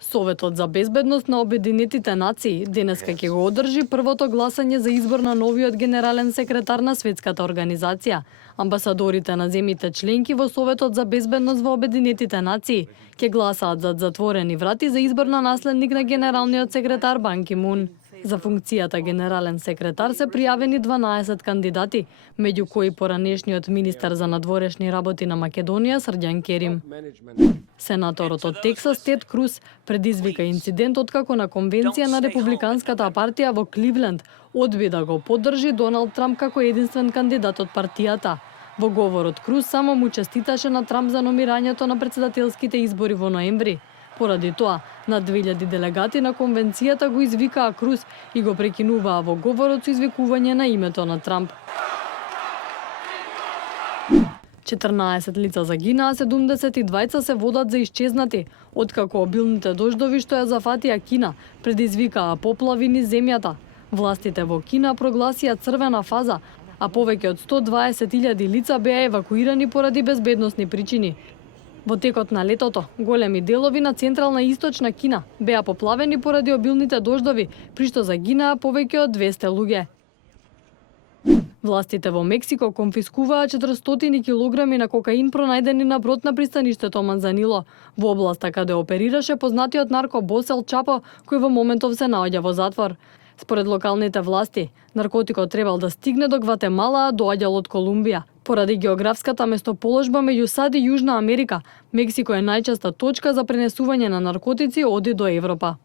Советот за безбедност на Обединетите нации денеска ќе го одржи првото гласање за избор на новиот генерален секретар на Светската организација. Амбасадорите на земјите членки во Советот за безбедност во Обединетите нации ќе гласаат зад затворени врати за избор на наследник на генералниот секретар Бан Ки Мун. За функцијата генерален секретар се пријавени 12 кандидати, меѓу кои поранешниот министер за надворешни работи на Македонија Срđan Керим. Сенаторот од Тексас Тед Круз предизвика инцидент откако на конвенција на Републиканската партија во Кливленд одби да го поддржи Доналд Трамп како единствен кандидат од партијата. Во говорот Круз само му честиташе на Трамп за номирањето на претседателските избори во ноември. Поради тоа, над 2000 делегати на конвенцијата го извикаа Круз и го прекинуваа во говорот со извикување на името на Трамп. 14 лица загинаа, 72 се водат за исчезнати, откако обилните дождови што ја зафатија Кина предизвикаа поплави низ земјата. Властите во Кина прогласија црвена фаза, а повеќе од 120.000 лица беа евакуирани поради безбедносни причини. Во текот на летото, големи делови на централна и источна Кина беа поплавени поради обилните дождови, при што загинаа повеќе од 200 луѓе. Властите во Мексико конфискуваа 400 килограми на кокаин пронајдени на брод на пристаништето Манзанило, во областа каде оперираше познатиот наркобос Ел Чапо, кој во моментов се наоѓа во затвор. Според локалните власти, наркотикот требал да стигне до Гватемала, а доаѓал од Колумбија. Поради географската место-положба меѓу САД и Јужна Америка, Мексико е најчеста точка за пренесување на наркотици оди до Европа.